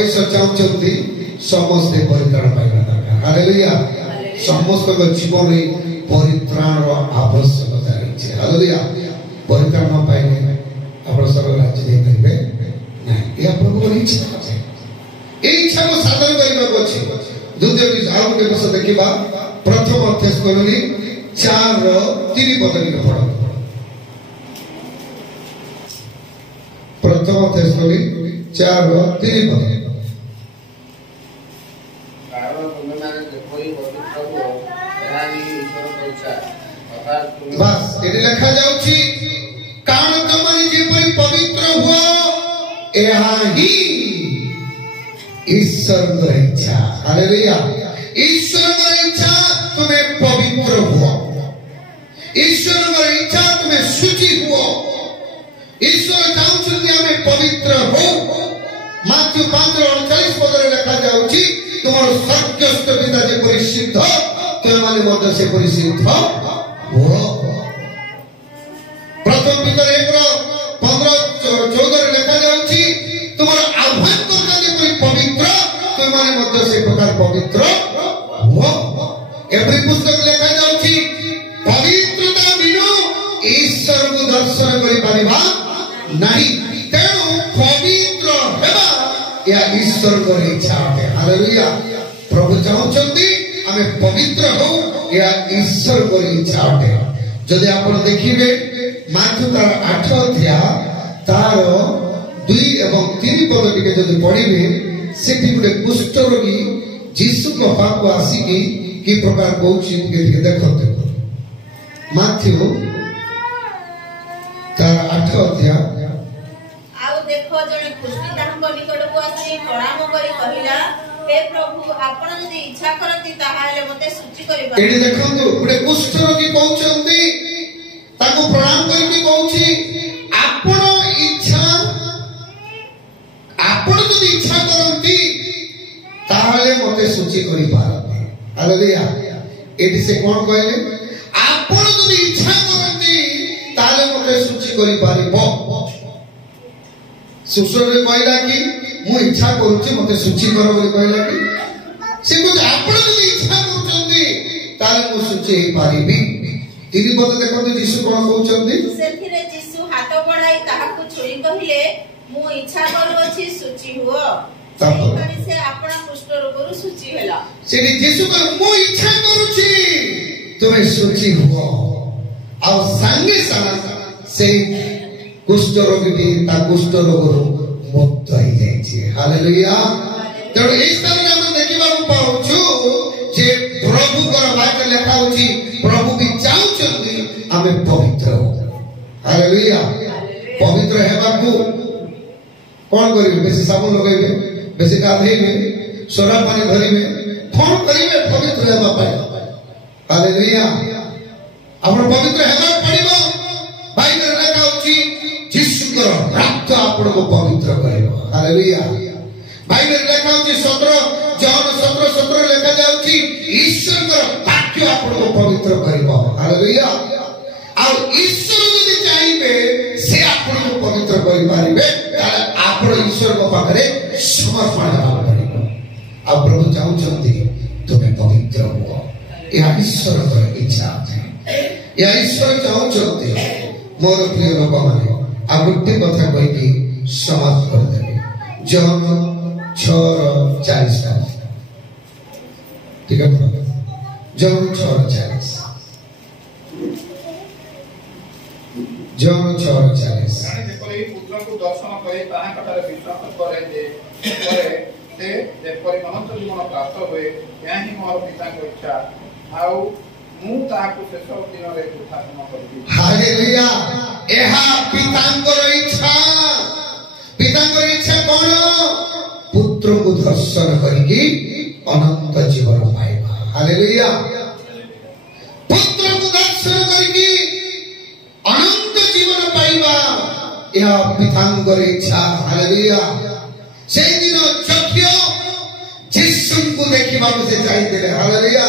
परमेश्वर चाहते समस्ते परित्राण पाइबा दरकार। हालेलुया। समस्त जीवन में परित्राण आवश्यकता रही। हालेलुया। परित्राण न पाइले आपण सर्व राज्य दे करिवे नहीं। यह प्रभु की इच्छा है। ए इच्छा को साधन करबा अछि। द्वितीय आउ के विषय देखिबा प्रथम थेस्सलोनी 4:3 पद लिख पढ़ो। प्रथम थेस्सलोनी 4:3 पद। बस ये लिखा जाउची कारण तुमने जेपरि पवित्र हुआ एहा ही ईश्वर की इच्छा। हालेलुया। ईश्वर की इच्छा तुम्हें पवित्र हुआ। ईश्वर की इच्छा तुम्हें शुचि हुआ। ईश्वर चाहते हमें पवित्र हो। माथ्यू 5:39 पद लिखा जाउची तुम्हारो स्वर्गस्थ पिता जे परिशुद्ध तुम माने मध्य से परिशुद्ध हो। प्रथम पितर 1:15-14 लिखा जाउची तुम्हारो आभ्यंतर जे पवित्र तुम माने मध्य से प्रकार पवित्र हो। एवरी पुस्तक लिखा जाउची पवित्रता बिनु ईश्वर को दर्शन करि परिबा नहीं। तेणु पवित्र हेबा या ईश्वर को इच्छा है। हालेलुया। प्रभु चाहते हमें पवित्र हो या ईश्वर को इच्छा है। जदि आपण देखिबे माथ्यू 8 अध्याय तार 2 एवं 3 पद टिके जदि पढ़िबे सेठी गुटे कुष्ठ रोगी यीशु को पाखु आसीकी की प्रकार कहउछि टिके देखते। माथ्यू 8 अध्याय आउ देखो जने कुष्ठी तांको निकट को आसी प्रणाम करी कहिला हे प्रभु आपण जदि इच्छा करती ताहाले मते सूची करिबा। एडी देखंतु गुटे कुष्ठ रोगी कहउछंती ताको प्रणाम करके कहउछि आपण जदि इच्छा करती ताहाले मते सूची करि पारबे। हालेलुया। एडी से कोन कहले आपण जदि इच्छा करती ताहाले मते सूची करि पारिबो। सुसरे कहला कि मु इच्छा करूछि मते सूची करो बोली कहला कि से को आपण जदि इच्छा करछंती ताहाले मु सूची हे पारिबी। 3 पद देखंतु यीशु कोन कहउछंती सेथिरे यीशु हाथ बढ़ाई ताहाकु छुई कहिले मु इच्छा करूछि सूची हुओ। सेहि से आपण कुष्ठ रोगरु सूची हेला। सेठी यीशु को मु इच्छा करूछि तुमे सूची हुओ। आ संगे संग से कुष्ठ रोगी भी ता कुष्ठ रोगरु मुक्त होई जाय छै। हालेलुया। तो इस तरह हम देखिबा पाउछु जे प्रभु कर वाक्य लिखा होछि प्रभु भी चाहउछंती हमें पवित्र हो। हालेलुया। पवित्र हेबा को कोन करिवे बेसी साबुन लगाइबे बेसी गाधेइबे सोरा पानी धरिबे कोन करिवे पवित्र हेबा पाए। हालेलुया। आपण पवित्र हेबा पड़िबो। बाइबल लिखा होछि यीशु कर रक्त आपण को पवित्र करिवो। हालेलुया। बाइबल लिखा होछि 17 जॉन 17:17 लिखा जाउछि ईश्वर कर वाक्य आपण को पवित्र करिवो। हालेलुया। और ईश्वर यदि चाहिए से आपण को पवित्र करि पारिबे ताले आपण ईश्वर को पाखरे समर्पण हेबा पड़िबो। आ प्रभु चाहउछंती तुमे पवित्र हो। या ईश्वर कर इच्छा है। या ईश्वर चाहउछंती मोर प्रिय लोक माने आ गुटे कथा कहि कि समाप्त कर देबे। जॉन 6:40 ठीक है। जॉन 6:40 जॉन 6:40 जाने जेपरि पुत्र को दर्शन करे ताहा कथारे विश्वास करे जे करे से जेपरि अनंत जीवन प्राप्त होए याही मोर पिता को इच्छा आउ मु ताहाको शेष दिन रे उत्थापन करबी। हालेलुया। एहा पितांकर इच्छा। पितांकर इच्छा कोन पुत्र को दर्शन करके अनंत जीवन पाइबा। हालेलुया। पुत्र को दर्शन करके अनंत जीवन पाइबा यह पितांकर इच्छा। हालेलुया। से दिन चक्ष्य यीशु को देखिबा से चाहिए। हालेलुया।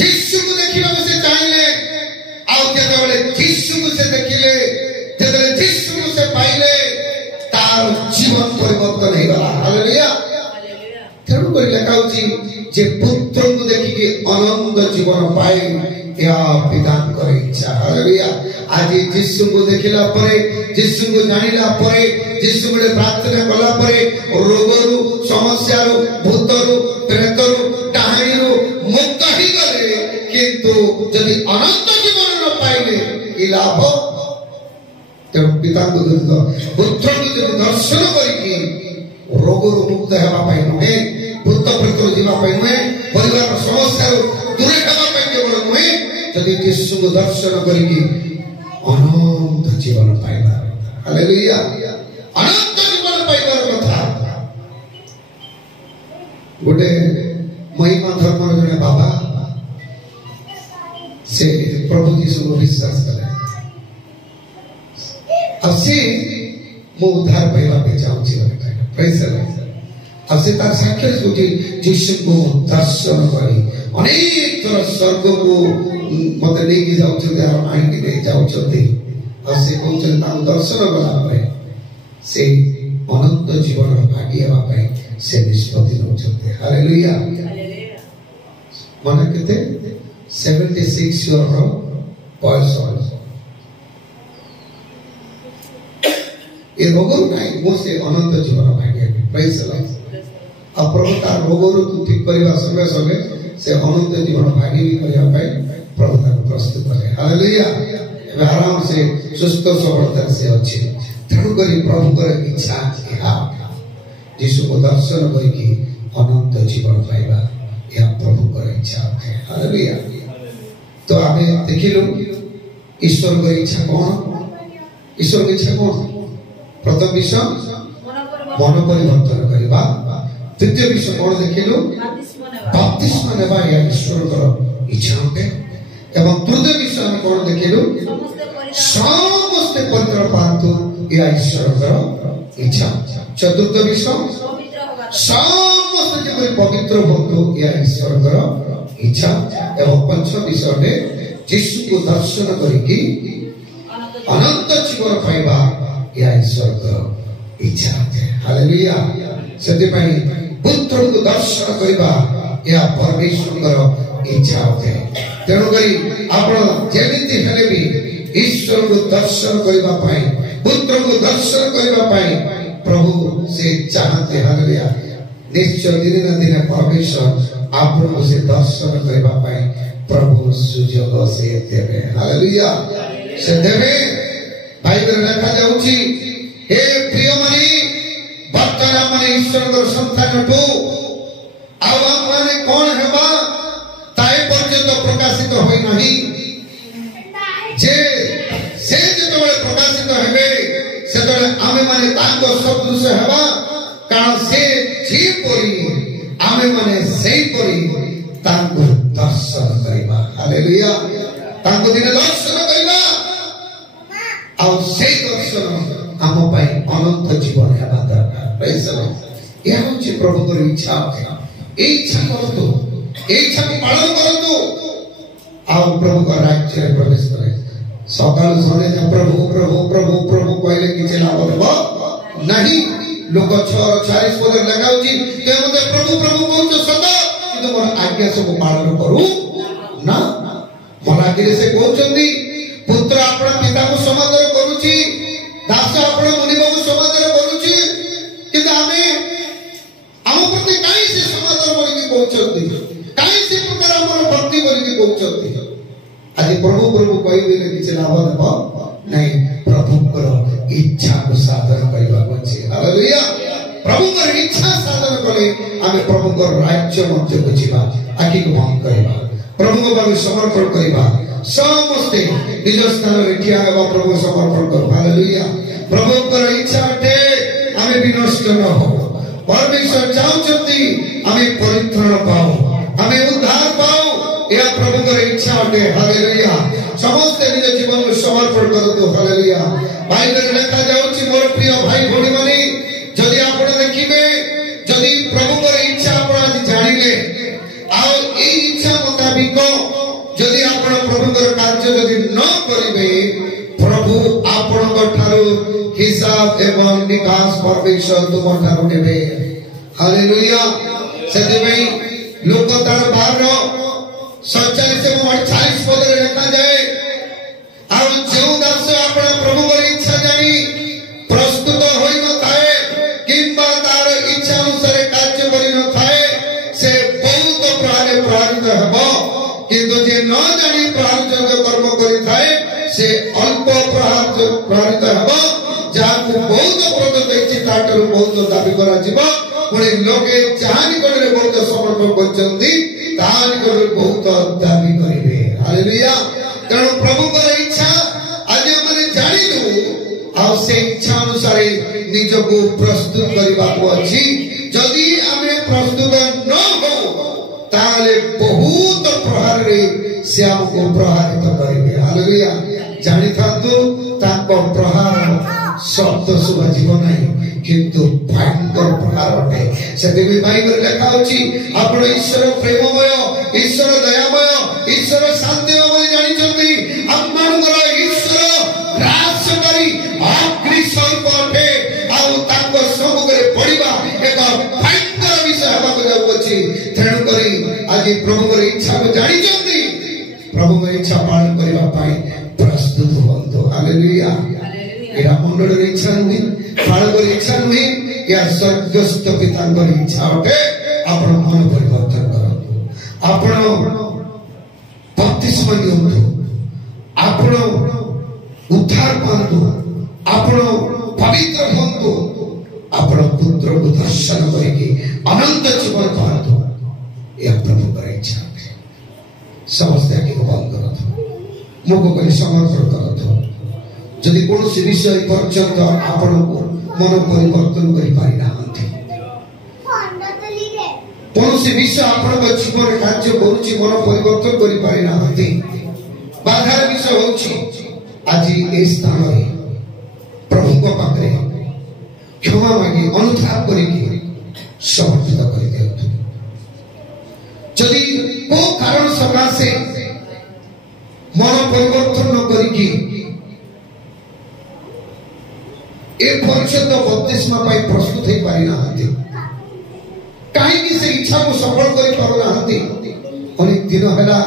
यीशु को देखिबा से चाहिए। आउ जेतेबेले यीशु को से देखिले जेतेबेले यीशु को से पाइले तार जीवन परिवर्तन हो गला। जीवन पाए या पितांकर इच्छा। हालेलुया। आज यीशु को देखिला परे, यीशु को जानिला परे, यीशु को प्रार्थना कला परे रोगरु समस्यारु भूतरु प्रेतरु डाहाणीरु मुक्त ही गले, किंतु यदि अनंत जीवन न पाइले कि लाभ? तेणु पिता को पुत्र को जब दर्शन करिकी रोगरु मुक्त हेबा पाई नुहे, भूत प्रेत जीवा पाई नुहे, परिवार समस्या दूरे हेबा पाई केवल नुहे, यदि यीशु को दर्शन करिकी अनंत जीवन पाइबा। हालेलुया। अनंत जीवन पाइबार कथा। गोटे महिमा धर्म जने बाबा से प्रभु यीशु को विश्वास करे, असे मो उद्धार पाइबा पे चाहूची। Praise the Lord. असे तार साक्ष्य सुटी यीशु को दर्शन करी अनेक थर स्वर्ग को मते लेके जाउछते आ आइके ले जाउछते। असे कोचन ता दर्शन कला परे से अनंत जीवन भागी हेबा पे से निष्पत्ति नउछते। हालेलुया। मन केते 76 इयर रो बयस ये रोगरु नहीं मोसे अनंत जीवन भाग्य। Praise the Lord. आ प्रभु तार रोगरु तू ठीक करबा संगे संगे से अनंत जीवन भाग्य भी करबा पाए प्रभु तार प्रस्तुत करे। हालेलुया। एबे आराम से सुस्त सबलता से अछि। तेणु करी प्रभु कर इच्छा या यीशु को दर्शन करके अनंत जीवन पाइबा या प्रभु कर इच्छा है। हालेलुया। तो आमे देखिलु ईश्वर कर इच्छा कौन? ईश्वर की इच्छा कौन? प्रथम विषय मन परिवर्तन करबा। द्वितीय विषय कौन देखिलु? बपतिस्मा नेबा या ईश्वर कर इच्छा है। एवं तृतीय विषय हम कौन देखिलु? समस्त पवित्र पांतु या ईश्वर कर इच्छा। चतुर्थ विषय समस्त जीवन पवित्र होतु या ईश्वर कर इच्छा। एवं पंचम विषय यीशु को दर्शन करिकी अनंत जीवन पाइबा या ईश्वर कर इच्छा है। हालेलुया। सेति पई पुत्र को दर्शन करबा या परमेश्वर कर इच्छा है। तेणु करी आपण जेमिति हेले भी ईश्वर को दर्शन करबा पाई, पुत्र को दर्शन करबा पाई प्रभु से चाहते। हालेलुया। निश्चय दिन न दिन परमेश्वर आपको से दर्शन करबा पाई प्रभु सुजोग से देवे। हालेलुया। से देवे। बाइबल लिखा जाउची, हे प्रिय मनी वर्तमान माने ईश्वर को संतान ठो आव माने कोन हेबा ताई पर्यंत प्रकाशित होई नाही। जे से जेतबे प्रकाशित हेबे सेतबे आमे माने ताको सदृश हेबा, कारण से जे परी आमे माने सेई परी ताको दर्शन करबा। हालेलुया। ताको दिन दर्शन करबा और से दर्शन आम पाई अनंत जीवन हेबा दरकार। Praise the Lord. यह होची प्रभु को इच्छा है। ए इच्छा करतो, ए इच्छा को पालन करतो और प्रभु का राज्य में प्रवेश करे। सकाल सोने जब प्रभु प्रभु प्रभु प्रभु कहले कि चला बोलबो नहीं। लोक 6:40 पद लगाउची के मते प्रभु प्रभु कहउछ सत, किंतु मोर आज्ञा सब पालन करू ना। मोला के से कहउछंदी पुत्र आपण पिता को समादर करूची, दास आपण मुनिब को समादर करूची, किंतु आमे आम प्रति काई से समादर बोली कहउछंदी, काई से प्रकार हमर भक्ति बोली कहउछंदी। आज प्रभु प्रभु कहबे कि लाभ देब नहीं। प्रभु कर इच्छा को साधन करबा अछि। हालेलुया। प्रभु कर इच्छा साधन कले आमे प्रभु कर राज्य मध्य को जीवा, आखि को बंद करबा, प्रभु को बागे समर्पण करबा। समस्ते निज स्थान रे ठिया हेबा प्रभु समर्पण कर। हालेलुया। प्रभु कर इच्छा अटे आमे विनष्ट न हो। परमेश्वर चाहउछंती आमे परित्राण पाओ, आमे उद्धार पाओ। यह प्रभु कर इच्छा अटे। हालेलुया। समस्त निज जीवन को समर्पण करतो। हालेलुया। बाइबल लिखा जाउची मोर प्रिय भाई भणी माने जदि आपण देखिबे, जदि प्रभु कर इच्छा आपण आज जानिले आ ए इच्छा मुताबिक जदि आपण प्रभु कर कार्य जदि न करिवे, प्रभु आपण ठारू हिसाब एवं निकास परमेश्वर तुम ठारू नेबे। हालेलुया। सेति लोक तार बाहर 47 ଏବଂ 48 ପଦରେ ଲେଖାଯାଏ, ଆଉ ଯେଉଁ ଦାସ ଆପଣ ପ୍ରଭୁଙ୍କର ଇଚ୍ଛା ଜାଣି ପ୍ରସ୍ତୁତ ହୋଇନଥାଏ କିମ୍ବା ତାର ଇଚ୍ଛା ଅନୁସାରେ କାର୍ଯ୍ୟ କରିନଥାଏ, ସେ ବହୁତ ପ୍ରହାରେ ପ୍ରହାରିତ ହେବ। କିନ୍ତୁ ଯେ ନ ଜାଣି ପ୍ରହାରଯୋଗ୍ୟ କର୍ମ କରିଥାଏ, ସେ ଅଳ୍ପ ପ୍ରହାରିତ ହେବ। ଯାହାକୁ ବହୁତ ପ୍ରଦତ୍ତ ହେଇଛି ତାଠାରୁ ବହୁତ ଦାବି କରାଯିବ। ପୁଣି ଲୋକେ ଯାହା ନିକଟରେ ବହୁତ ସମର୍ପଣ କରିଛନ୍ତି ତାହା ନିକଟରେ ବହୁତ ଦାବି କରିବେ। ହାଲେଲୁୟା। ତେଣୁ ପ୍ରଭୁଙ୍କର ଇଚ୍ଛା ଆଜି ଆମେ ଜାଣିଲୁ, ଆଉ ସେ ଇଚ୍ଛା ଅନୁସାରେ ନିଜକୁ ପ୍ରସ୍ତୁତ କରିବାକୁ ଅଛି। ଯଦି ଆମେ ପ୍ରସ୍ତୁତ ନ ହଉ ତାହେଲେ ବହୁତ ପ୍ରହାରରେ ସେ ଆମକୁ ପ୍ରହାରିତ କରିବେ। ହାଲେଲୁୟା। ଜାଣିଥାନ୍ତୁ ତାଙ୍କ ପ୍ରହାର ଶବ୍ଦ ଶୁଭାଯିବ ନାହିଁ, କିନ୍ତୁ ଭୟଙ୍କର ପ୍ରହାର ଅଟେ। ସେଥିପାଇଁ ବାଇବେଲରେ ଲେଖା ଅଛି, ଆପଣ ଈଶ୍ୱର ପ୍ରେମମୟ, ଈଶ୍ୱର ଦୟାମୟ, ଈଶ୍ୱର ଶାନ୍ତିମୟ ବୋଲି ଜାଣିଛନ୍ତି। ଆମମାନଙ୍କର ଈଶ୍ୱର ହ୍ରାସକାରୀ ଅଗ୍ନି ସ୍ୱରୂପ ଅଟେ। ଆଉ ତାଙ୍କ ସମ୍ମୁଖରେ ପଡ଼ିବା ଏକ ଭୟଙ୍କର ବିଷୟ ହେବାକୁ ଯାଉଅଛି। ତେଣୁକରି ଆଜି ପ୍ରଭୁଙ୍କର ଇଚ୍ଛାକୁ ଜାଣିଛନ୍ତି, ପ୍ରଭୁଙ୍କର ଇଚ୍ଛା ପାଳନ କରିବା ପାଇଁ ପ୍ରସ୍ତୁତ ହୁଅନ୍ତୁ। ହାଲେଲୁୟା। ଏଇଟା ମଣ୍ଡଳୀର ଇଚ୍ଛା ନୁହେଁ, ବାଳକର ଇଚ୍ଛା ନୁହେଁ, ଏହା ସ୍ୱର୍ଗସ୍ଥ ପିତାଙ୍କର ଇଚ୍ଛା ଅଟେ। ଆପଣ ମନ ପରିବର୍ତ୍ତନ କରନ୍ତୁ, ଆପଣ ବପ୍ତିସ୍ମ ନିଅନ୍ତୁ, ଆପଣ ଉଦ୍ଧାର ପାଆନ୍ତୁ, ଆପଣ ପବିତ୍ର ହୁଅନ୍ତୁ, ଆପଣ ପୁତ୍ରକୁ ଦର୍ଶନ କରିକି ଅନନ୍ତ ଜୀବନ ପାଆନ୍ତୁ। ଏହା ପ୍ରଭୁଙ୍କର ଇଚ୍ଛା ଅଟେ। ସମସ୍ତେ ଆଖିକୁ ବନ୍ଦ କରନ୍ତୁ, ମୁଖ କରି ସମର୍ପଣ କରନ୍ତୁ। ଯଦି କୌଣସି ବିଷୟ ପର୍ଯ୍ୟନ୍ତ ଆପଣଙ୍କୁ ମନ ପରିବର୍ତ୍ତନ କରିପାରି ନାହାନ୍ତି, କୌଣସି ବିଷୟ ଆପଣଙ୍କ ଜୀବନରେ କାର୍ଯ୍ୟ କରୁଛି, ମନ ପରିବର୍ତ୍ତନ କରିପାରି ନାହାନ୍ତି, ବାଧାର ବିଷୟ ହେଉଛି, ଆଜି ଏ ସ୍ଥାନରେ ପ୍ରଭୁଙ୍କ ପାଖରେ କ୍ଷମା ମାଗି ଅନୁତାପ କରିକି ସମର୍ପିତ କରିଦିଅନ୍ତୁ। ଯଦି କୋଉ କାରଣ ସକାଶେ ମନ ପରିବର୍ତ୍ତନ ନ କରିକି ଏ ପର୍ଯ୍ୟନ୍ତ ବପ୍ତିସ୍ମ ପାଇଁ ପ୍ରସ୍ତୁତ ହେଇପାରି ନାହାନ୍ତି, କାହିଁକି ସେ ଇଚ୍ଛାକୁ ସଫଳ କରିପାରୁନାହାନ୍ତି? ଅନେକ ଦିନ ହେଲା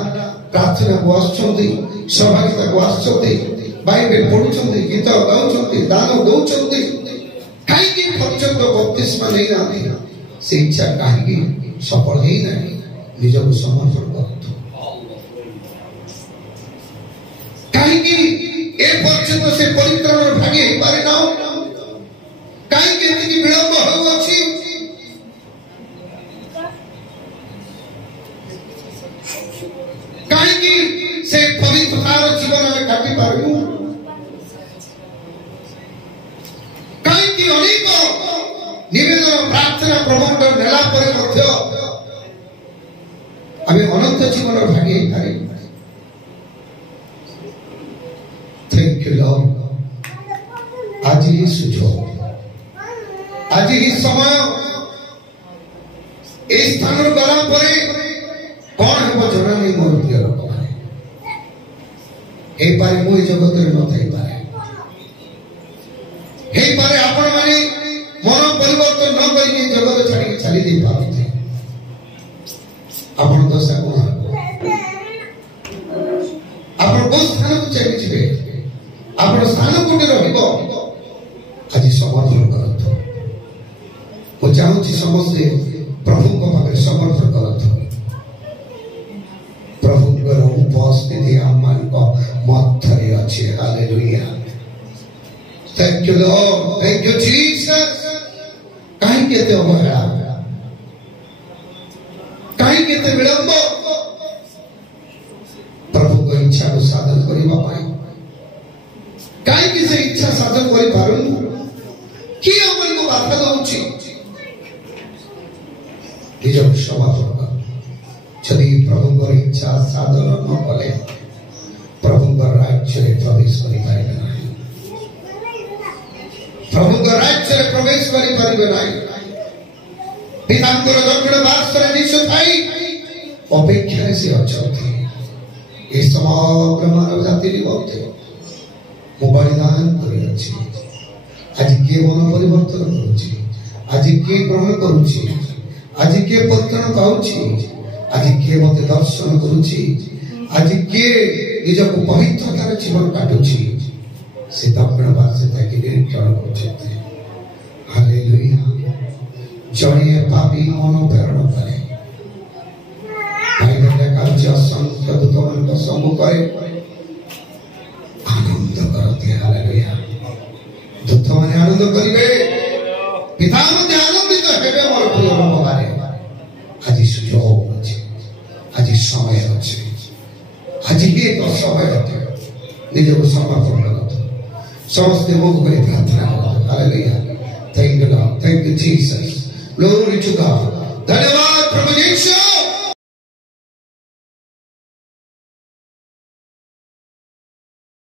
ପ୍ରାର୍ଥନାକୁ ଆସୁଛନ୍ତି, ସହଭାଗିତାକୁ ଆସୁଛନ୍ତି, ବାଇବେଲ ପଢୁଛନ୍ତି, ଗୀତ ଗାଉଛନ୍ତି, ଦାନ ଦଉଛନ୍ତି, କାହିଁକି ପର୍ଯ୍ୟନ୍ତ ବପ୍ତିସ୍ମ ନେଇନାହାନ୍ତି? ସେ ଇଚ୍ଛା କାହିଁକି ସଫଳ ହେଇନାହିଁ? ନିଜକୁ ସମର୍ପଣ କରନ୍ତୁ। କାହିଁକି ଏ ପର୍ଯ୍ୟନ୍ତ ସେ ପରିତ୍ରାଣର ଭାଗି ହେଇପାରି ନାହୁଁ? କାହିଁକି ଏତିକି ବିଳମ୍ବ ହେଉଅଛି? କାହିଁକି ସେ ପବିତ୍ରତାର ଜୀବନ ଆମେ କାଟି ପାରିବୁ? କାହିଁକି ଅନେକ ନିବେଦନ, ପ୍ରାର୍ଥନା, ପ୍ରବନ୍ଧ ନେଲା ପରେ ମଧ୍ୟ ଆମେ ଅନନ୍ତ ଜୀବନର ଭାଗି ହେଇପାରିବୁ? Thank you Lord. ଆଜି ହିଁ ସୁଯୋଗ, ଆଜି ହିଁ ସମୟ। এই স্থানের গলা পরে কଣ ହେବ ଜଣା ନାହିଁ ମୋର ପ୍ରିୟ ଲୋକମାନେ। ହେଇପାରେ ମୁଁ ଏ ଜଗତରେ ନଥାଇପାରେ, ହେଇପାରେ ଆପଣମାନେ ମନ ପରିବର୍ତ୍ତନ ନ କରିକି ଜଗତ ଛାଡ଼ିକି ଚାଲି ଦେଇପାରନ୍ତି। ଆପଣ ଦଶା କଣ ହେବ? ଆପଣ କୋଉ ସ୍ଥାନକୁ ଚାଲିଯିବେ? ଆପଣ ସ୍ଥାନ କୋଉଠି ରହିବ? ଆଜି ସମର୍ପଣ କରନ୍ତୁ। ମୁଁ ଚାହୁଁଛି ସମସ୍ତେ ପ୍ରଭୁଙ୍କ ପାଖରେ ସମର୍ପଣ କରନ୍ତୁ। ପ୍ରଭୁଙ୍କର ଉପସ୍ଥିତି ଆମମାନଙ୍କ ମଧ୍ୟରେ ଅଛି। Hallelujah. Thank you Lord. Thank you Jesus. କାହିଁକି ଏତେ ଅବହେଳା? କାହିଁକି ଏତେ ବିଳମ୍ବ? ପ୍ରଭୁଙ୍କ ଇଚ୍ଛାକୁ ସାଧନ କରିବା ପାଇଁ କାହିଁକି ସେ ଇଚ୍ଛା ସାଧନ କରିପାରୁନୁ? କିଏ ଆମକୁ ବାଧା ଦଉଛି? ନିଜକୁ ସମର୍ପଣ କର। ଯଦି ପ୍ରଭୁଙ୍କର ଇଚ୍ଛା ସାଧନ ନ କଲେ ପ୍ରଭୁଙ୍କର ରାଜ୍ୟରେ ପ୍ରବେଶ କରିପାରିବେ ନାହିଁ। ପ୍ରଭୁଙ୍କ ରାଜ୍ୟରେ ପ୍ରବେଶ କରିପାରିବେ ନାହିଁ। ପିତାଙ୍କର ଦକ୍ଷିଣ ପାର୍ଶ୍ୱରେ ଯୀଶୁ ଥାଇ ଅପେକ୍ଷାରେ ସେ ଅଛନ୍ତି। ଏ ସମଗ୍ର ମାନବ ଜାତି ନିମନ୍ତେ ମୁଁ ବଳିଦାନ କରିଅଛି। ଆଜି କିଏ ମନ ପରିବର୍ତ୍ତନ କରୁଛି? ଆଜି କିଏ ଗ୍ରହଣ କରୁଛି? ଆଜି କିଏ ପରିତ୍ରାଣ ପାଉଛି? आज किए मत दर्शन करुची आज किए निज को पवित्रतार जीवन काटुची से दक्षिण पार्श्वे निरीक्षण कर हालेलुया जड़े पापी मन प्रेरण करे असंख्य दूत मान सम्मुखें आनंद करते हालेलुया दूत माने आनंद करिवे पिता मध्य आनंदित हेबे मोर प्रिय भगवान आज सुयोग अछि आज समय अछि आज ही तो समय अछि निज को समर्पण करो समस्त मुख करे प्रार्थना करो hallelujah thank you Jesus glory to God धन्यवाद प्रभु यीशु